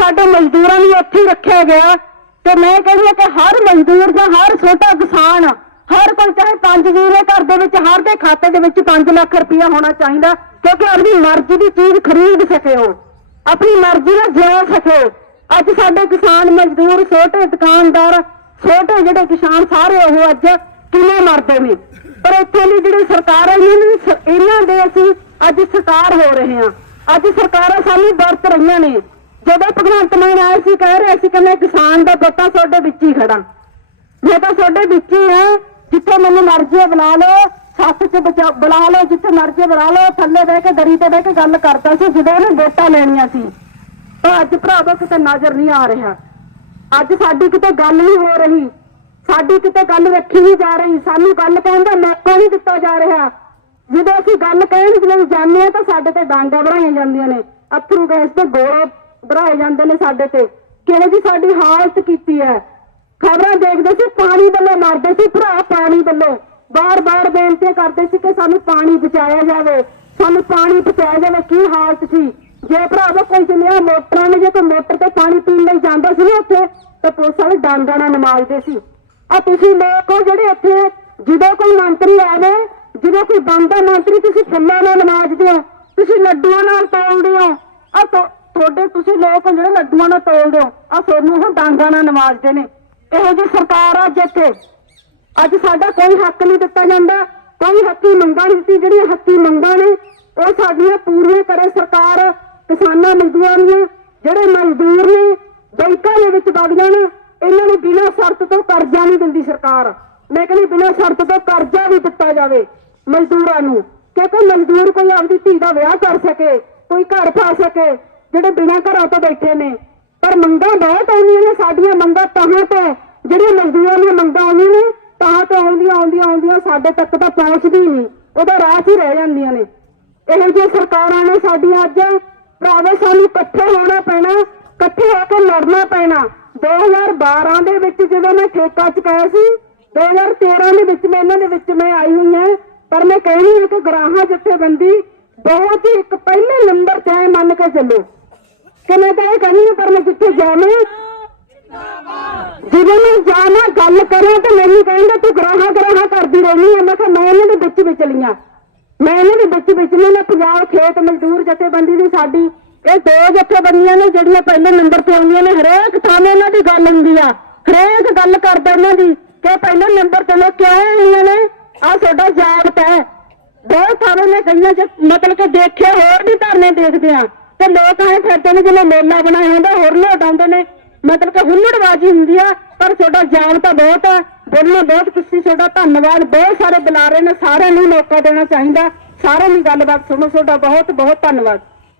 ਸਾਡੇ ਮਜ਼ਦੂਰਾਂ ਨੂੰ ਇੱਥੇ ਰੱਖਿਆ ਗਿਆ ਤੇ ਮੈਂ ਕਹਿੰਦੀ ਹਾਂ ਕਿ ਹਰ ਮਜ਼ਦੂਰ ਦਾ, ਹਰ ਛੋਟਾ ਕਿਸਾਨ, ਹਰ ਕੋਈ ਚਾਹੇ ਪੰਜ ਜੀਰੇ ਘਰ ਦੇ ਵਿੱਚ, ਹਰ ਦੇ ਖਾਤੇ ਦੇ ਵਿੱਚ 5 ਲੱਖ ਰੁਪਇਆ ਹੋਣਾ ਚਾਹੀਦਾ, ਕਿਉਂਕਿ ਆਪਣੀ ਮਰਜ਼ੀ ਦੀ ਚੀਜ਼ ਖਰੀਦ ਸਕੇ ਉਹ ਆਪਣੀ ਮਰਜ਼ੀ ਨਾਲ ਜਿਉ ਸਕੇ ਅੱਜ ਸਾਡੇ ਕਿਸਾਨ ਮਜ਼ਦੂਰ, ਛੋਟੇ ਦੁਕਾਨਦਾਰ, ਛੋਟੇ ਜਿਹੜੇ ਕਿਸਾਨ ਸਾਰੇ ਉਹ ਅੱਜ ਕਿਵੇਂ ਮਰਦੇ ਨੇ? ਪਰ ਇੱਥੇ ਲਈ ਜਿਹੜੀ ਸਰਕਾਰ ਹੈ ਨੂੰ ਇਹਨਾਂ ਦੇ ਅਸੀਂ ਅੱਜ ਸਰਕਾਰ ਹੋ ਰਹੇ ਹਾਂ। ਅੱਜ ਸਰਕਾਰਾਂ ਸਾਨੂੰ ਵਰਤ ਰਹੀਆਂ ਨੇ। ਜਦੋਂ ਭਗਵੰਤ ਮਾਨ ਆਏ ਸੀ, ਕਹਿ ਰਹੇ ਸੀ ਕਿ ਮੈਂ ਕਿਸਾਨ ਦਾ ਪੁੱਤਾਂ ਤੁਹਾਡੇ ਵਿੱਚ ਹੀ ਖੜਾ ਮੈਂ ਤਾਂ ਤੁਹਾਡੇ ਵਿੱਚ ਹੀ ਹਾਂ। ਜਿੱਥੇ ਮੈਨੂੰ ਮਰਜ਼ੀ ਬੁਲਾ ਲਓ ਸੱਤ ਚ ਬੁਲਾ ਲਓ, ਜਿੱਥੇ ਮਰਜ਼ੀ ਬੁਲਾ ਲਓ, ਥੱਲੇ ਬਹਿ ਕੇ ਦਰੀ ਤੇ ਬਹਿ ਕੇ ਗੱਲ ਕਰਦਾ ਸੀ, ਜਦੋਂ ਇਹਨੇ ਵੋਟਾਂ ਲੈਣੀਆਂ ਸੀ। ਪਰ ਅੱਜ ਭਰਾਵਾ ਕਿਤੇ ਨਜ਼ਰ ਨਹੀਂ ਆ ਰਿਹਾ। ਅੱਜ ਸਾਡੀ ਕਿਤੇ ਗੱਲ ਨਹੀਂ ਹੋ ਰਹੀ। ਸਾਡੀ ਕਿਤੇ ਗੱਲ ਰੱਖੀ ਨਹੀਂ ਜਾ ਰਹੀ। ਸਾਨੂੰ ਗੱਲ ਕਹਿਣ ਦਾ ਮੌਕਾ ਨਹੀਂ ਦਿੱਤਾ ਜਾ ਰਿਹਾ। ਜਦੋਂ ਅਸੀਂ ਗੱਲ ਕਹਿਣ ਜਦੋਂ ਜਾਂਦੇ ਆ ਤਾਂ ਸਾਡੇ ਤੇ ਡਾਂਗਾ ਭਰਾਈਆਂ ਜਾਂਦੀਆਂ ਨੇ। ਅਥਰੂ ਗੈਸ ਤੇ ਗੋਲੇ ਭਰਾਏ ਜਾਂਦੇ ਨੇ ਸਾਡੇ ਤੇ। ਕਿਹੋ ਜੀ ਸਾਡੀ ਹਾਲਤ ਕੀਤੀ ਹੈ? ਖਬਰਾਂ ਦੇਖਦੇ ਸੀ, ਪਾਣੀ ਵੱਲੋਂ ਮਰਦੇ ਸੀ, ਭਰਾ ਪਾਣੀ ਵੱਲੋਂ। ਬਾਰ-ਬਾਰ ਬੇਨਤੀ ਕਰਦੇ ਸੀ ਕਿ ਸਾਨੂੰ ਪਾਣੀ ਬਚਾਇਆ ਜਾਵੇ। ਸਾਨੂੰ ਪਾਣੀ ਬਚਾਇਆ ਜਾਵੇ, ਕੀ ਹਾਲਤ ਸੀ? ਜੇ ਭਰਾਵਾ ਕੋਈ ਜਿਵੇਂ ਮੋਟਰਾਂ ਨੇ, ਜੇ ਕੋਈ ਮੋਟਰ ਤੇ ਪਾਣੀ ਪੀਣ ਲਈ ਜਾਂਦਾ ਸੀ ਨਾ ਉੱਥੇ, ਤਾਂ ਪੁਲਿਸ ਵਾਲੇ ਡਾਂਗਾ ਨਾਲ ਨਮਾਜ਼ਦੇ ਸੀ। ਆ ਤੁਸੀਂ ਲੋਕ ਹੋ ਜਿਹੜੇ ਇੱਥੇ, ਜਦੋਂ ਕੋਈ ਮੰਤਰੀ ਆਵੇ, ਜਦੋਂ ਕੋਈ ਬੰਦਾ ਮੰਤਰੀ, ਤੁਸੀਂ ਫੁੱਲਾਂ ਨਾਲ ਨਮਾਜ਼ਦੇ ਹੋ। ਤੁਸੀਂ ਲੱਡੂਆਂ ਨਾਲ ਤੋਲਦੇ ਹੋ। ਆ ਤੁਹਾਡੇ ਤੁਸੀਂ ਲੋਕ ਜਿਹੜੇ ਲੱਡੂਆਂ ਨਾਲ ਤੋਲਦੇ ਹੋ ਆ ਤੁਹਾਨੂੰ ਉਹ ਡਾਂਗਾ ਨਾਲ ਨਮਾਜ਼ਦੇ ਨੇ। ਇਹੋ ਜਿਹੀ ਸਰਕਾਰ ਆ ਅੱਜ ਅੱਜ ਸਾਡਾ ਕੋਈ ਹੱਕ ਨਹੀਂ ਦਿੱਤਾ ਜਾਂਦਾ, ਕੋਈ ਹੱਕੀ ਮੰਗਾਂ ਨਹੀਂ ਦਿੱਤੀ, ਜਿਹੜੀਆਂ ਹੱਕੀ ਮੰਗਾਂ ਨੇ, ਉਹ ਸਾਡੀਆਂ ਪੂਰੀਆਂ ਕਰੇ ਸਰਕਾਰ, ਕਿਸਾਨਾਂ, ਮਜ਼ਦੂਰਾਂ ਦੀਆਂ, ਜਿਹੜੇ ਮਜ਼ਦੂਰ ਨੇ, ਬੈਂਕਾਂ ਦੇ ਵਿੱਚ ਵਗ ਜਾਣ, ਇਹਨਾਂ ਨੂੰ ਬਿਨਾਂ ਸ਼ਰਤ ਤੋਂ ਕਰਜ਼ਾ ਨਹੀਂ ਦਿੰਦੀ ਸਰਕਾਰ। ਮੈਂ ਕਹਿੰਦੀ ਬਿਨਾਂ ਸ਼ਰਤ ਤੋਂ ਕਰਜ਼ਾ ਵੀ ਦਿੱਤਾ ਜਾਵੇ ਮਜ਼ਦੂਰਾਂ ਨੂੰ, ਕਿਉਂਕਿ ਮਜ਼ਦੂਰ ਕੋਈ ਆਪਦੀ ਧੀ ਦਾ ਵਿਆਹ ਕਰ ਸਕੇ, ਕੋਈ ਘਰ ਪਾ ਸਕੇ ਜਿਹੜੇ ਬਿਨਾਂ ਘਰਾਂ ਤੋਂ ਬੈਠੇ ਨੇ। ਪਰ ਮੰਗਾਂ ਬਹੁਤ ਆਉਂਦੀਆਂ ਨੇ, ਸਾਡੀਆਂ ਮੰਗਾਂ ਤਾਂ ਤੋਂ, ਜਿਹੜੀਆਂ ਮਜ਼ਦੂਰਾਂ ਦੀਆਂ ਮੰਗਾਂ ਆਉਂਦੀਆਂ ਨੇ, ਤਾਂ ਤੋਂ ਆਉਂਦੀਆਂ ਆਉਂਦੀਆਂ ਆਉਂਦੀਆਂ, ਸਾਡੇ ਤੱਕ ਤਾਂ ਪਹੁੰਚਦੀ ਨਹੀਂ। ਉਹਦਾ ਰਾਹ 'ਚ ਹੀ ਰਹਿ ਜਾਂਦੀਆਂ ਨੇ। ਇਹੋ ਜਿਹੀਆਂ ਸਰਕਾਰਾਂ ਨੇ ਸਾਡੀਆਂ ਅੱਜ, ਭਰਾਵੇ, ਸਾਨੂੰ ਇਕੱਠੇ ਹੋਣਾ ਪੈਣਾ, ਇਕੱਠੇ ਹੋ ਕੇ ਲੜਨਾ ਪੈਣਾ। 2012 ਦੇ ਵਿੱਚ ਜਦੋਂ ਮੈਂ ਠੇਕਾ ਚੁਕਾਇਆ ਸੀ 2013 ਦੇ ਵਿੱਚ ਮੈਂ, ਇਹਨਾਂ ਦੇ ਵਿੱਚ ਮੈਂ ਆਈ ਹੋਈ ਹਾਂ। ਪਰ ਮੈਂ ਕਹਿਣੀ ਹੈ ਕਿ ਗਰਾਹਾਂ, ਜਥੇਬੰਦੀ ਬਹੁਤ ਹੀ ਇੱਕ ਪਹਿਲੇ ਨੰਬਰ ਤੇ ਮੰਨ ਕੇ ਚੱਲੋ। ਕਿ ਮੈਂ ਤਾਂ ਇਹ ਕਹਿੰਦੀ ਹਾਂ ਪਰ ਮੈਂ ਜਿੱਥੇ ਜਾਵਾਂ ਜਦੋਂ ਮੈਂ ਜਾਣਾ ਗੱਲ ਕਰਾਂ ਤੇ ਮੈਨੂੰ ਕਹਿੰਦਾ, ਤੂੰ ਗਰਾਹਾਂ ਗਰਾਹਾਂ ਕਰਦੀ ਰਹਿੰਦੀ ਹੈ ਮੈਂ ਕਿਹਾ, ਮੈਂ ਇਹਨਾਂ ਦੇ ਵਿੱਚ ਵਿਚਲੀਆਂ ਮੈਂ ਇਹਨਾਂ ਦੇ ਵਿੱਚ ਵਿਚਲੀਆਂ ਮੈਂ ਪੰਜਾਬ ਖੇਤ ਮਜ਼ਦੂਰ ਜਥੇਬੰਦੀ ਦੀ ਸਾਡੀ। ਇਹ ਦੋ ਜਥੇਬੰਦੀਆਂ ਨੇ ਜਿਹੜੀਆਂ ਪਹਿਲੇ ਨੰਬਰ ਤੇ ਆਉਂਦੀਆਂ ਨੇ। ਹਰੇਕ ਥਾਂ ਇਹਨਾਂ ਦੀ ਗੱਲ ਹੁੰਦੀ ਆ। ਹਰੇਕ ਗੱਲ ਕਰਦਾ ਇਹਨਾਂ ਦੀ ਕਿ ਪਹਿਲੇ ਨੰਬਰ ਤੇ ਲੋਕ ਕਿਉਂ ਆਉਂਦੀਆਂ ਨੇ? ਆ ਤੁਹਾਡਾ ਜਾਗਤ ਹੈ। ਬਹੁਤ ਸਾਰੇ ਨੇ ਕਈਆਂ ਚ ਮਤਲਬ ਕਿ ਦੇਖਿਆ, ਹੋਰ ਵੀ ਧਰਨੇ ਦੇਖਦੇ ਆ। ਤੇ ਲੋਕ ਐ ਫਿਰਦੇ ਨੇ ਜਿਵੇਂ ਮੇਲਾ ਬਣਾਇਆ ਹੁੰਦਾ, ਹੋਰ ਲੋਟ ਨੇ। ਮਤਲਬ ਕਿ ਹੁੱਲੜਬਾਜ਼ੀ ਹੁੰਦੀ ਆ, ਪਰ ਤੁਹਾਡਾ ਜਾਨ ਤਾਂ ਬਹੁਤ ਆ, ਬੋਲਣਾ ਬਹੁਤ ਖੁਸ਼ੀ, ਤੁਹਾਡਾ ਧੰਨਵਾਦ। ਬਹੁਤ ਸਾਰੇ ਬੁਲਾ ਰਹੇ ਨੇ, ਸਾਰਿਆਂ ਨੂੰ ਮੌਕਾ ਦੇਣਾ ਚਾਹੀਦਾ। ਸਾਰਿਆਂ ਨੂੰ ਗੱਲਬਾਤ ਸੁਣੋ, ਤੁਹਾਡਾ ਬਹੁਤ ਬਹੁਤ ਧੰਨਵਾਦ।